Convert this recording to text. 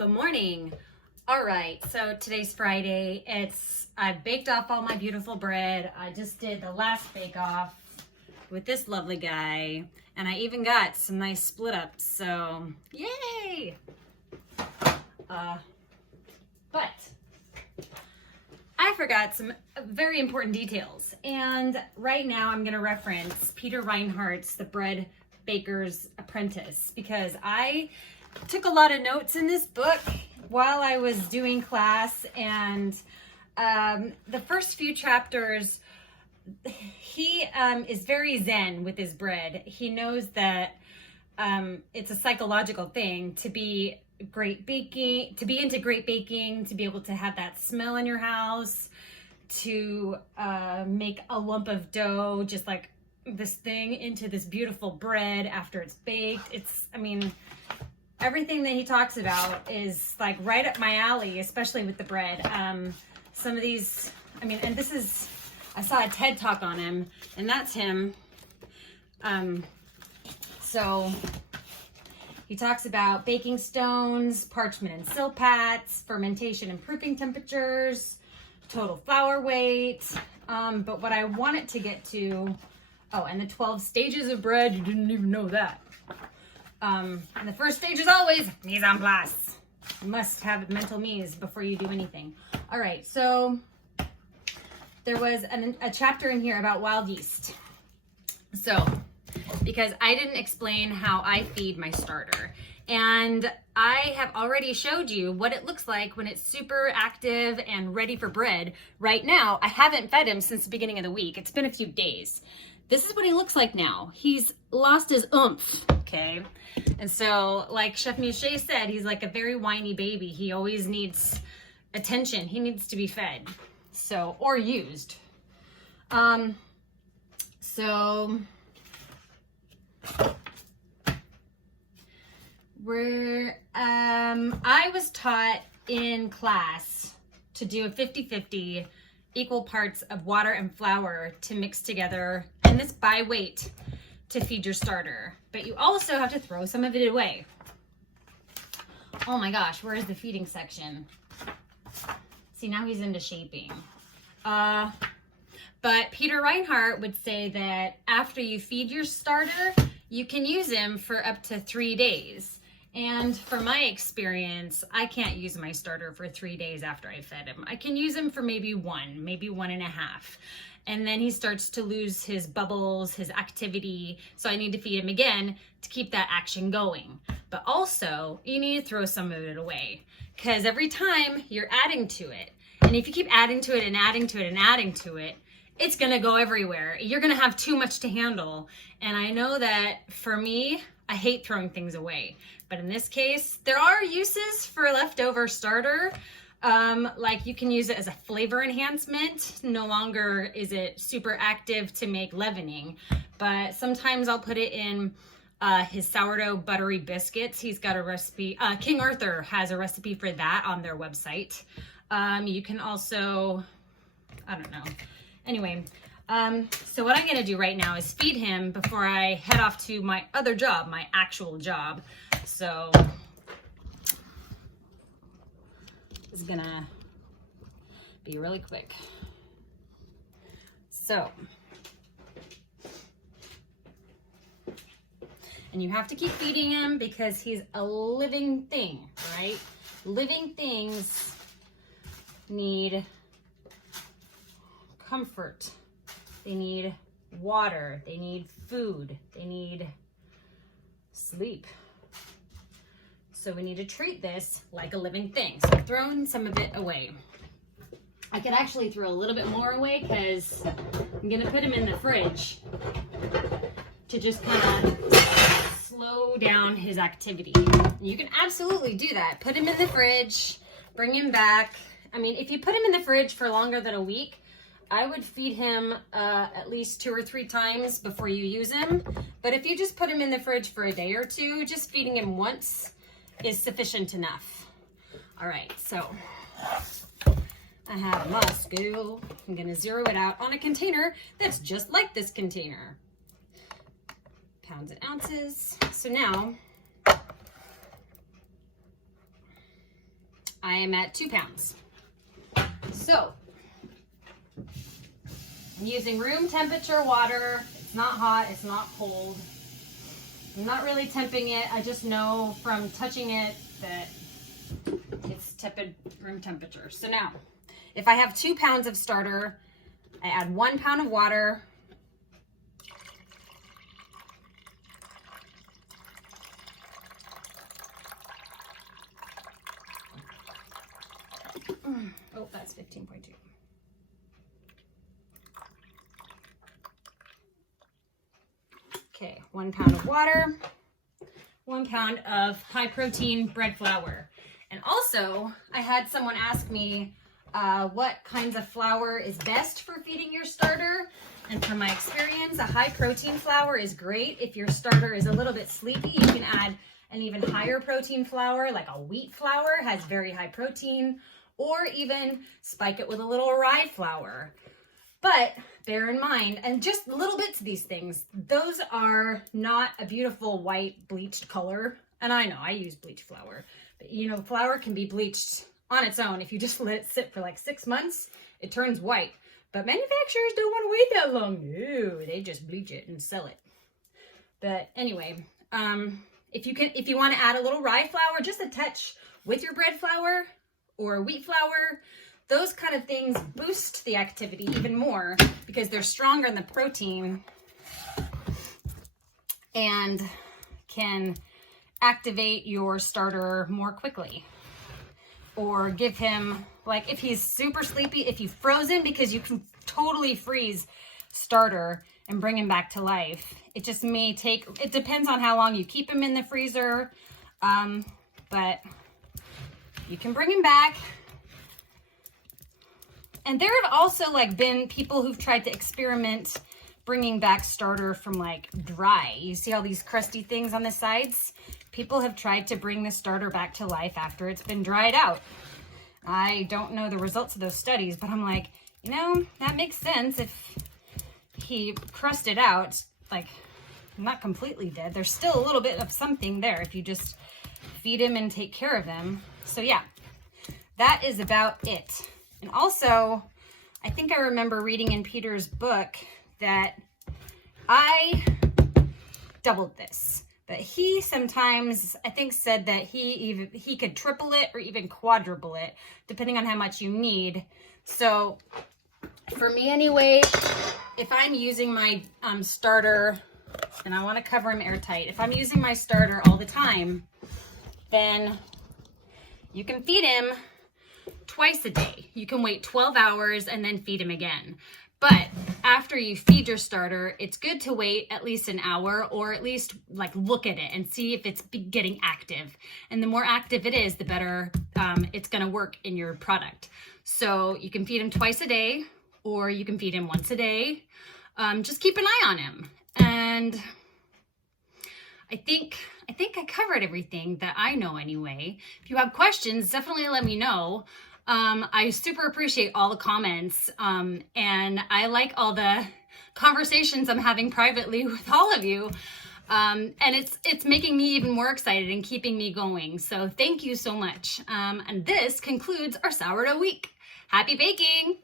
Good morning. All right, so today's Friday. I baked off all my beautiful bread. I just did the last bake off with this lovely guy, and I even got some nice split ups, so yay! But I forgot some very important details, and right now I'm going to reference Peter Reinhardt's The Bread Baker's Apprentice, because I took a lot of notes in this book while I was doing class, and the first few chapters, he is very zen with his bread. He knows that it's a psychological thing to be great baking, to be into great baking, to be able to have that smell in your house, to make a lump of dough, just like this thing, into this beautiful bread after it's baked. Everything that he talks about is like right up my alley, especially with the bread. Some of these, and this is, I saw a TED talk on him, and that's him. So he talks about baking stones, parchment and silpats, fermentation and proofing temperatures, total flour weight. But what I wanted to get to, and the 12 stages of bread, you didn't even know that. And the first stage is always mise en place. You must have mental mise before you do anything. All right, so there was a chapter in here about wild yeast. So, because I didn't explain how I feed my starter. And I have already showed you what it looks like when it's super active and ready for bread. Right now, I haven't fed him since the beginning of the week. It's been a few days. This is what he looks like now. He's lost his oomph, okay? And so, like Chef Miche said, he's like a very whiny baby. He always needs attention. He needs to be fed, or used. I was taught in class to do a 50-50, equal parts of water and flour to mix together, and this by weight, to feed your starter. But you also have to throw some of it away. Oh my gosh, where is the feeding section? See, now he's into shaping. But Peter Reinhardt would say that after you feed your starter, you can use him for up to 3 days. And from my experience, I can't use my starter for 3 days after I fed him. I can use him for maybe 1.5. And then he starts to lose his bubbles, his activity. So I need to feed him again to keep that action going. But also, you need to throw some of it away, because every time you're adding to it, and if you keep adding to it and adding to it and adding to it, it's gonna go everywhere. You're gonna have too much to handle. And I know that for me, I hate throwing things away. But in this case, there are uses for leftover starter. Like you can use it as a flavor enhancement. No longer is it super active to make leavening, but sometimes I'll put it in his sourdough buttery biscuits. He's got a recipe. King Arthur has a recipe for that on their website. You can also, I don't know. Anyway, so what I'm gonna do right now is feed him before I head off to my other job, my actual job. So this is gonna be really quick. So, and you have to keep feeding him because he's a living thing, right? Living things need comfort. They need water. They need food. They need sleep. So we need to treat this like a living thing. So I'm throwing some of it away. I could actually throw a little bit more away because I'm going to put him in the fridge to just kind of slow down his activity. You can absolutely do that. Put him in the fridge, bring him back. If you put him in the fridge for longer than a week, I would feed him at least 2 or 3 times before you use him. But if you just put him in the fridge for a day or two, just feeding him once is sufficient enough. All right, so I have my scale. I'm gonna zero it out on a container that's just like this container. Pounds and ounces. So now I am at 2 pounds. So I'm using room temperature water. It's not hot, it's not cold. I'm not really temping it. I just know from touching it that it's tepid room temperature. So now, if I have 2 pounds of starter, I add 1 pound of water. Oh, that's 15.2. Okay, 1 pound of water, 1 pound of high protein bread flour. And also, I had someone ask me what kinds of flour is best for feeding your starter. And from my experience, a high protein flour is great. If your starter is a little bit sleepy, you can add an even higher protein flour, like a wheat flour, has very high protein, or even spike it with a little rye flour. But bear in mind, and just little bits of these things, those are not a beautiful white bleached color. And I know I use bleached flour, but you know, flour can be bleached on its own. If you just let it sit for like 6 months, it turns white. But manufacturers don't want to wait that long. No, they just bleach it and sell it. But anyway, if you want to add a little rye flour, just a touch with your bread flour or wheat flour, those kind of things boost the activity even more because they're stronger in the protein and can activate your starter more quickly. Or give him, like if he's super sleepy, if you froze him, because you can totally freeze starter and bring him back to life. It just may take, it depends on how long you keep him in the freezer, but you can bring him back. And there have also like been people who've tried to experiment bringing back starter from like dry. You see all these crusty things on the sides? People have tried to bring the starter back to life after it's been dried out. I don't know the results of those studies, but I'm like, you know, that makes sense. If he crusted out, like not completely dead, there's still a little bit of something there if you just feed him and take care of him. So yeah, that is about it. And also, I think I remember reading in Peter's book that I doubled this. But he sometimes, I think, said that he could triple it or even quadruple it, depending on how much you need. So for me anyway, if I'm using my starter, and I want to cover him airtight, if I'm using my starter all the time, then you can feed him twice a day. You can wait 12 hours and then feed him again. But after you feed your starter, it's good to wait at least an hour, or at least like look at it and see if it's getting active. And the more active it is, the better it's going to work in your product. So you can feed him twice a day, or you can feed him once a day. Just keep an eye on him. And I think I covered everything that I know anyway. If you have questions, definitely let me know. I super appreciate all the comments, and I like all the conversations I'm having privately with all of you. And it's making me even more excited and keeping me going. So thank you so much. And this concludes our sourdough week. Happy baking!